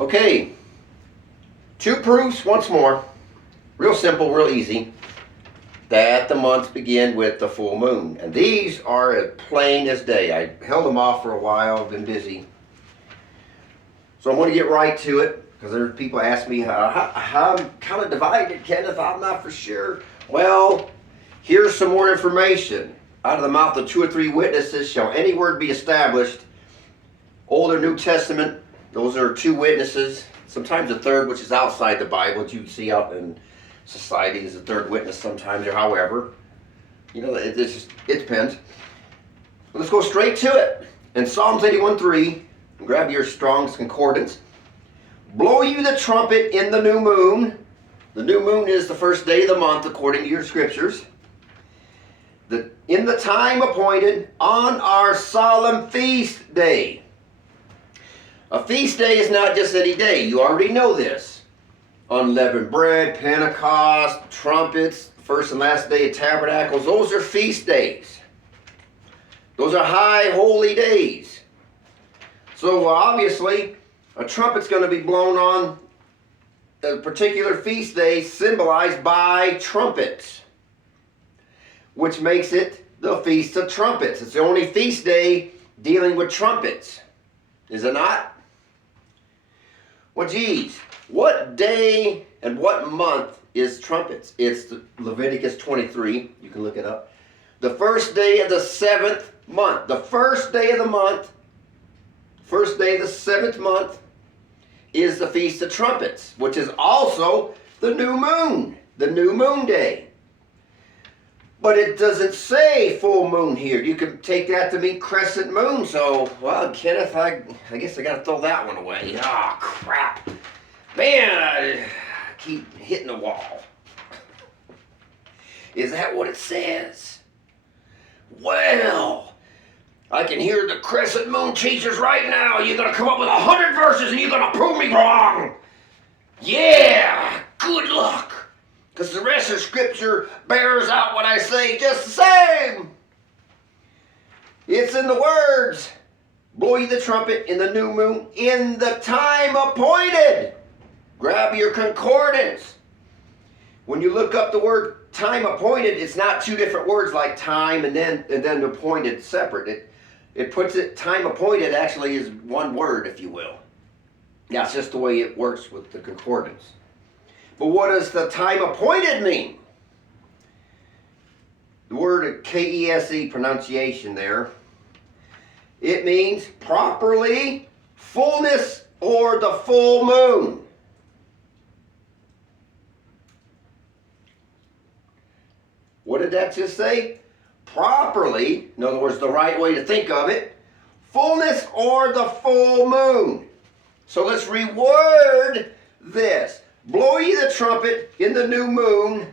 Okay, two proofs once more. Real simple, real easy. That the months begin with the full moon. And these are as plain as day. I held them off for a while, I've been busy. So I'm going to get right to it, because there's people ask me how I'm kind of divided, Kenneth, I'm not for sure. Well, here's some more information. Out of the mouth of two or three witnesses shall any word be established. Old or New Testament, those are two witnesses. Sometimes a third, which is outside the Bible, that you see out in society is a third witness sometimes, or however. You know, it depends. But let's go straight to it. In Psalms 81:3, grab your Strong's Concordance. Blow you the trumpet in the new moon. The new moon is the first day of the month according to your scriptures. In the time appointed on our solemn feast day. A feast day is not just any day. You already know this. Unleavened bread, Pentecost, trumpets, first and last day of tabernacles. Those are feast days. Those are high holy days. So obviously, a trumpet's going to be blown on a particular feast day symbolized by trumpets, which makes it the Feast of Trumpets. It's the only feast day dealing with trumpets. Is it not? Well, geez, what day and what month is trumpets? It's Leviticus 23. You can look it up. The first day of the 7th month. The first day of the month, first day of the 7th month, is the Feast of Trumpets, which is also the new moon day. But it doesn't say full moon here. You can take that to mean crescent moon. So, well, Kenneth, I guess I got to throw that one away. Ah, crap. Man, I keep hitting the wall. Is that what it says? Well, I can hear the crescent moon teachers right now. You're going to come up with 100 verses and you're going to prove me wrong. Yeah, good luck. Because the rest of Scripture bears out what I say just the same. It's in the words. Blow you the trumpet in the new moon in the time appointed. Grab your concordance. When you look up the word time appointed, it's not two different words like time and then appointed separate. It puts it, time appointed actually is one word, if you will. That's just the way it works with the concordance. But what does the time appointed mean? The word K-E-S-E pronunciation there. It means properly, fullness, or the full moon. What did that just say? Properly, in other words, the right way to think of it, fullness or the full moon. So let's reword this. Blow ye the trumpet in the new moon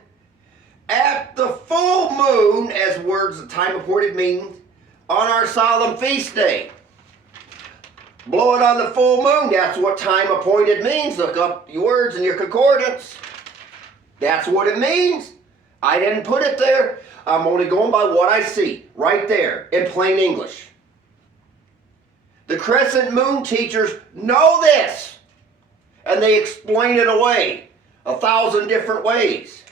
at the full moon, as words the time appointed means, on our solemn feast day. Blow it on the full moon. That's what time appointed means. Look up your words in your concordance. That's what it means. I didn't put it there. I'm only going by what I see right there in plain English. The crescent moon teachers know this. And they explain it away 1,000 different ways.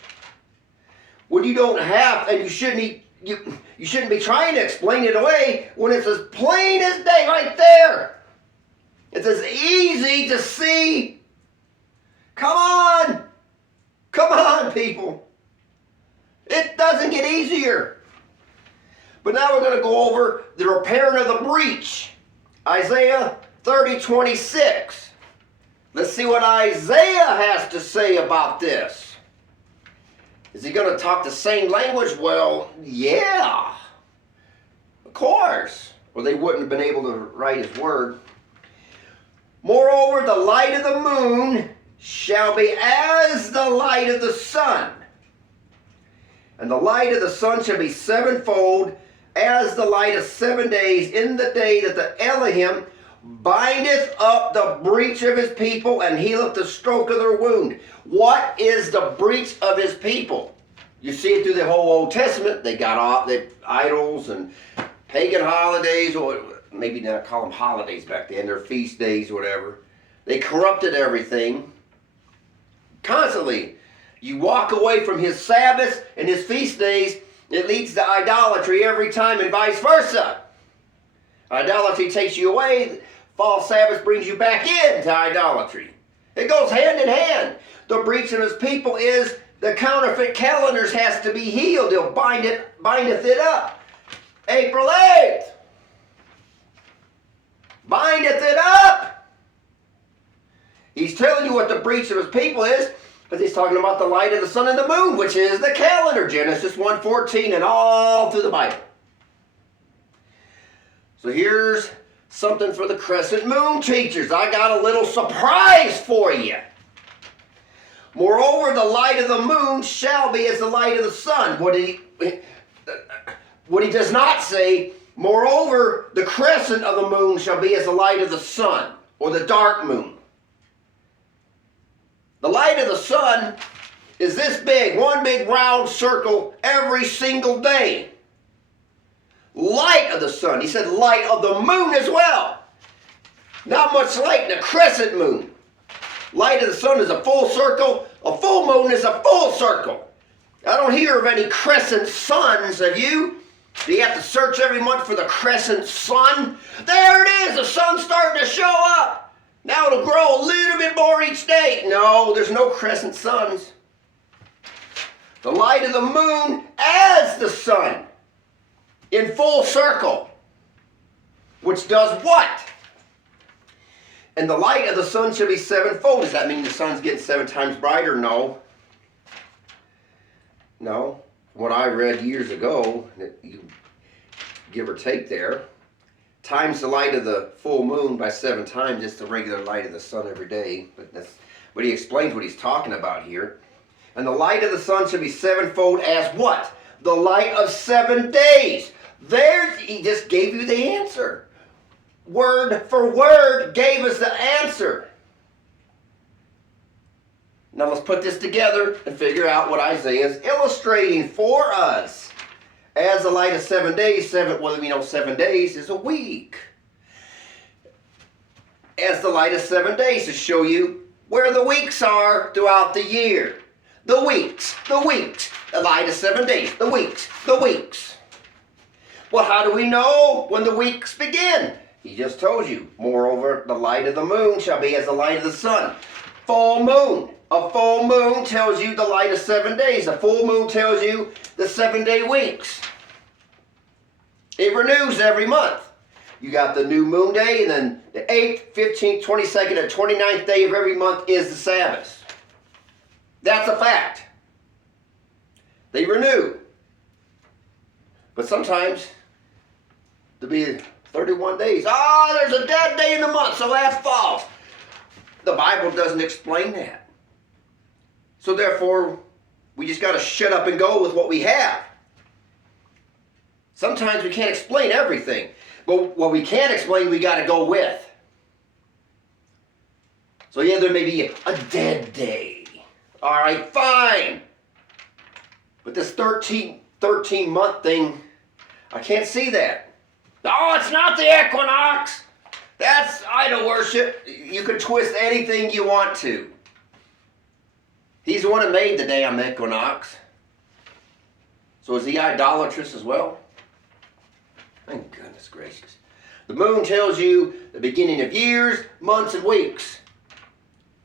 When you don't have, and you shouldn't be trying to explain it away when it's as plain as day right there. It's as easy to see. Come on, people. It doesn't get easier. But now we're going to go over the repairing of the breach. Isaiah 30:26. Let's see what Isaiah has to say about this. Is he going to talk the same language? Well, yeah. Of course. Or they wouldn't have been able to write his word. Moreover, the light of the moon shall be as the light of the sun. And the light of the sun shall be sevenfold as the light of 7 days in the day that the Elohim bindeth up the breach of his people and healeth the stroke of their wound. What is the breach of his people? You see it through the whole Old Testament. They got off the idols and pagan holidays, or maybe not call them holidays back then. They're feast days or whatever. They corrupted everything. Constantly. You walk away from his Sabbaths and his feast days, it leads to idolatry every time, and vice versa. Idolatry takes you away, false Sabbath brings you back into idolatry. It goes hand in hand. The breach of his people is the counterfeit calendars has to be healed. He'll bindeth it up. April 8th. Bindeth it up. He's telling you what the breach of his people is, because he's talking about the light of the sun and the moon, which is the calendar, Genesis 1:14, and all through the Bible. So here's something for the crescent moon teachers. I got a little surprise for you. Moreover, the light of the moon shall be as the light of the sun. What he does not say, moreover, the crescent of the moon shall be as the light of the sun, or the dark moon. The light of the sun is this big, one big round circle every single day. Light of the sun. He said light of the moon as well. Not much light in a crescent moon. Light of the sun is a full circle. A full moon is a full circle. I don't hear of any crescent suns, have you? Do you have to search every month for the crescent sun? There it is. The sun's starting to show up. Now it'll grow a little bit more each day. No, there's no crescent suns. The light of the moon as the sun in full circle, which does what? And the light of the sun shall be sevenfold. Does that mean the sun's getting 7 times brighter? No. No. What I read years ago, you give or take there, times the light of the full moon by 7 times, it's the regular light of the sun every day. But he explains what he's talking about here. And the light of the sun shall be sevenfold as what? The light of 7 days. He just gave you the answer. Word for word gave us the answer. Now let's put this together and figure out what Isaiah is illustrating for us. As the light of 7 days, 7 days is a week. As the light of 7 days to show you where the weeks are throughout the year. The weeks, the light of 7 days, the weeks. Well, how do we know when the weeks begin? He just told you. Moreover, the light of the moon shall be as the light of the sun. Full moon. A full moon tells you the light of 7 days. A full moon tells you the 7-day weeks. It renews every month. You got the new moon day, and then the 8th, 15th, 22nd, and 29th day of every month is the Sabbath. That's a fact. They renew. But sometimes there'll be 31 days. There's a dead day in the month, so that's false. The Bible doesn't explain that. So therefore, we just got to shut up and go with what we have. Sometimes we can't explain everything. But what we can't explain, we got to go with. So yeah, there may be a dead day. All right, fine. But this 13-month thing, I can't see that. Oh, it's not the equinox. That's idol worship. You can twist anything you want to. He's the one that made the damn equinox. So is he idolatrous as well? Thank goodness gracious. The moon tells you the beginning of years, months, and weeks.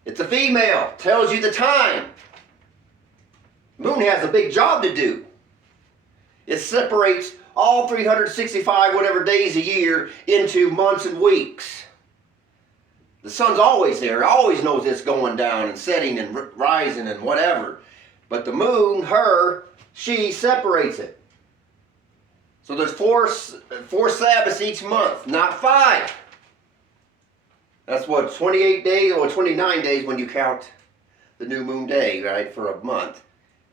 It's a female. Tells you the time. The moon has a big job to do. It separates all 365 whatever days a year into months and weeks. The sun's always there. It always knows it's going down and setting and rising and whatever. But the moon, she separates it. So there's four Sabbaths each month, not 5. That's what, 28 days or 29 days when you count the new moon day, right, for a month.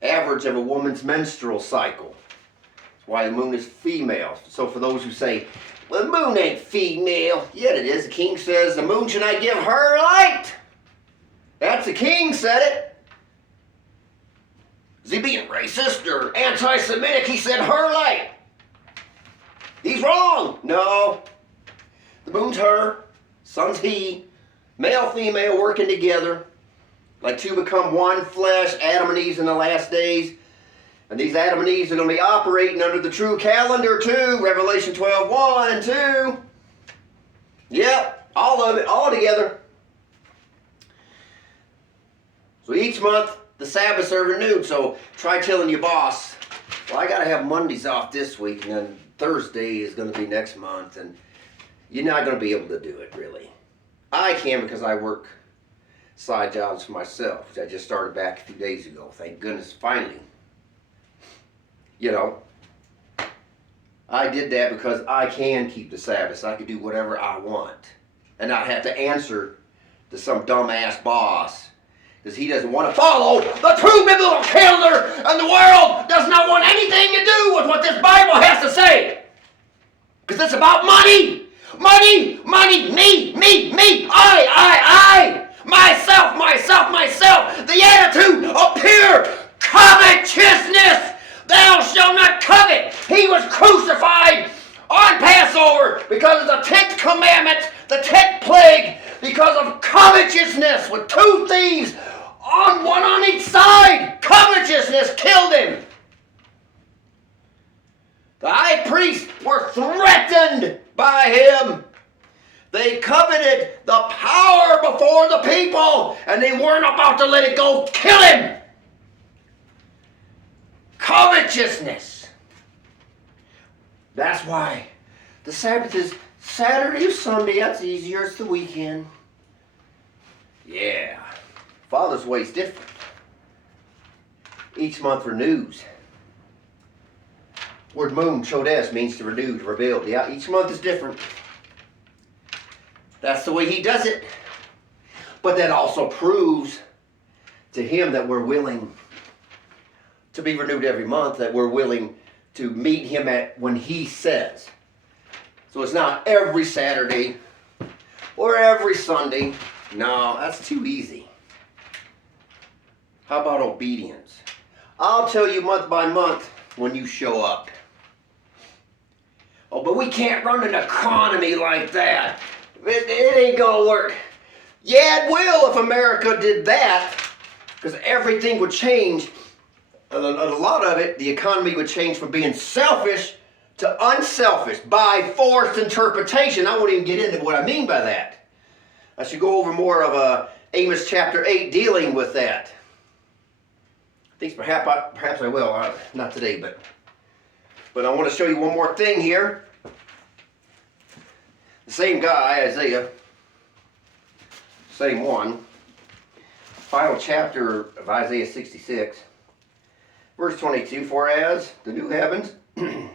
Average of a woman's menstrual cycle. That's why the moon is female. So for those who say, well, the moon ain't female. Yet it is. The king says, the moon should not give her light. That's the king said it. Is he being racist or anti-Semitic? He said her light. He's wrong. No. The moon's her. Sun's he. Male, female working together. Like two become one flesh, Adam and Eve in the last days. And these Adam and Eve are going to be operating under the true calendar too. Revelation 12, 1 and 2. Yep, all of it, all together. So each month, the Sabbaths are renewed. So try telling your boss, well, I got to have Mondays off this week, and then Thursday is going to be next month. And you're not going to be able to do it, really. I can because I work side jobs for myself, which I just started back a few days ago. Thank goodness, finally. You know, I did that because I can keep the Sabbath. I can do whatever I want and not have to answer to some dumbass boss because he doesn't want to follow the true biblical calendar, and the world does not want anything to do with what this Bible has to say, because it's about money, money, money, me, I, myself, myself, myself. The attitude of pure covetousness. Thou shalt not covet. He was crucified on Passover because of the 10th commandment, the 10th plague, because of covetousness, with two thieves one on each side. Covetousness killed him. The high priests were threatened by him. They coveted the power before the people, and they weren't about to let it go. Kill him. Covetousness. That's why the Sabbath is Saturday or Sunday. That's easier. It's the weekend. Yeah. Father's way is different. Each month renews. Word moon, chodes, means to renew, to rebuild. Yeah, each month is different. That's the way he does it. But that also proves to him that we're willing to be renewed every month, that we're willing to meet him at when he says. So it's not every Saturday or every Sunday. No, that's too easy. How about obedience? I'll tell you month by month when you show up. Oh, but we can't run an economy like that. It ain't gonna work. Yeah, it will if America did that, because everything would change. A lot of it, the economy would change from being selfish to unselfish by forced interpretation. I won't even get into what I mean by that. I should go over more of Amos chapter 8 dealing with that. I think perhaps I will. Not today, but I want to show you one more thing here. The same guy, Isaiah, same one. Final chapter of Isaiah 66. Verse 22, for as the new heavens and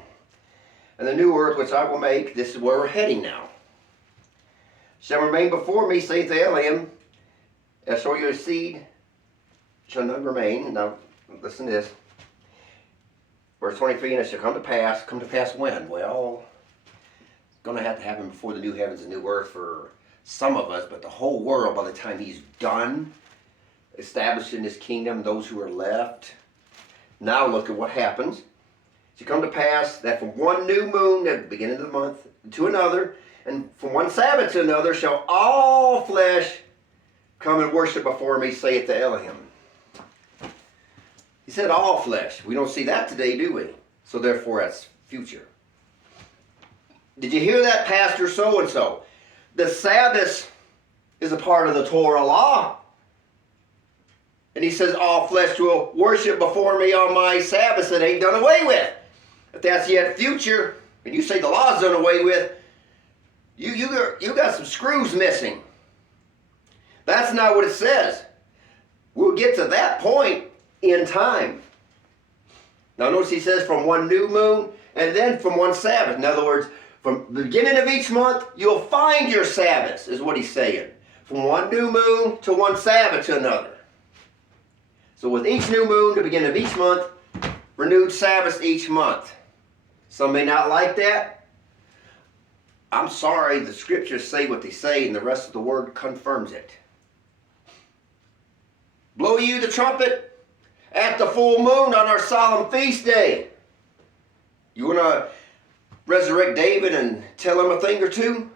the new earth which I will make, this is where we're heading now, shall remain before me, saith the Elohim, as so your seed shall not remain. Now, listen to this. Verse 23, and it shall come to pass. Come to pass when? Well, it's going to have to happen before the new heavens and new earth for some of us, but the whole world, by the time he's done establishing his kingdom, those who are left. Now look at what happens. It shall come to pass that from one new moon at the beginning of the month to another, and from one Sabbath to another, shall all flesh come and worship before me, saith the Elohim. He said all flesh. We don't see that today, do we? So therefore, that's future. Did you hear that, Pastor so-and-so? The Sabbath is a part of the Torah law. And he says, all flesh will worship before me on my Sabbath that ain't done away with. If that's yet future, and you say the law's done away with, you got some screws missing. That's not what it says. We'll get to that point in time. Now notice he says from one new moon and then from one Sabbath. In other words, from the beginning of each month, you'll find your Sabbaths, is what he's saying. From one new moon to one Sabbath to another. So with each new moon, the beginning of each month, renewed Sabbaths each month. Some may not like that. I'm sorry, the scriptures say what they say, and the rest of the word confirms it. Blow you the trumpet at the full moon on our solemn feast day. You want to resurrect David and tell him a thing or two?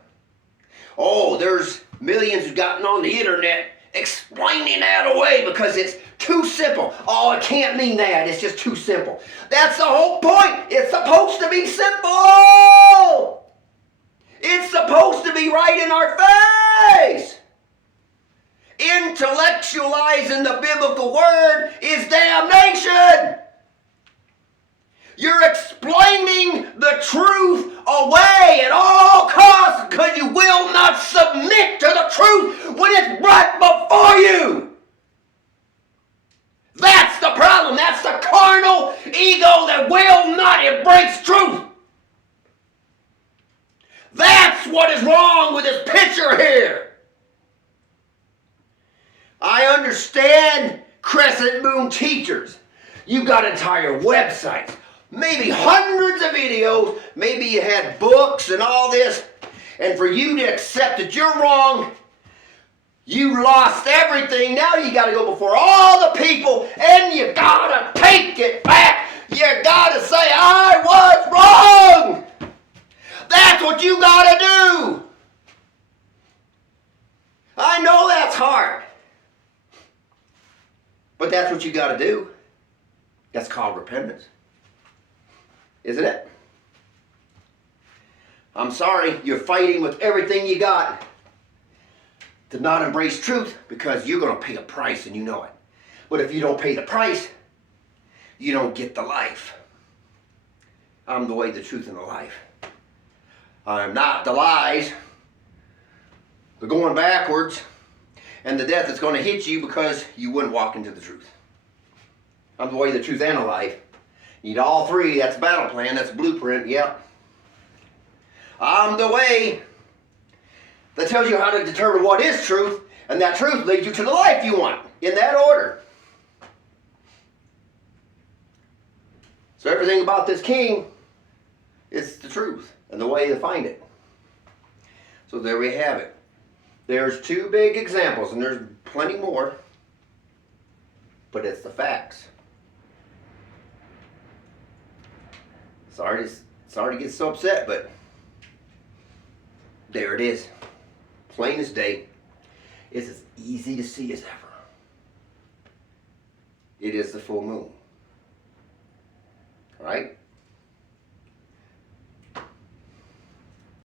Oh, there's Millions have gotten on the internet explaining that away because it's too simple. Oh, it can't mean that. It's just too simple. That's the whole point. It's supposed to be simple. It's supposed to be right in our face. Intellectualizing the biblical word is damnation. You're explaining the truth away at all costs because you will not submit to the truth when it's brought before you. That's the problem. That's the carnal ego that will not embrace truth. That's what is wrong with this picture here. I understand Crescent Moon teachers. You've got entire websites, maybe hundreds of videos, maybe you had books and all this, and for you to accept that you're wrong, you lost everything. Now you got to go before all the people and you got to take it back. You got to say, I was wrong. That's what you got to do. I know that's hard. But that's what you got to do. That's called repentance. Isn't it? I'm sorry, you're fighting with everything you got to not embrace truth because you're going to pay a price and you know it. But if you don't pay the price, you don't get the life. I'm the way, the truth, and the life. I'm not the lies, the going backwards, and the death that's going to hit you because you wouldn't walk into the truth. I'm the way, the truth, and the life. You need all three. That's a battle plan. That's a blueprint. Yep. I'm the way that tells you how to determine what is truth, and that truth leads you to the life you want, in that order. So everything about this king is the truth and the way to find it. So there we have it. There's two big examples, and there's plenty more, but it's the facts. Sorry to get so upset, but there it is. Plain as day. It's as easy to see as ever. It is the full moon. All right?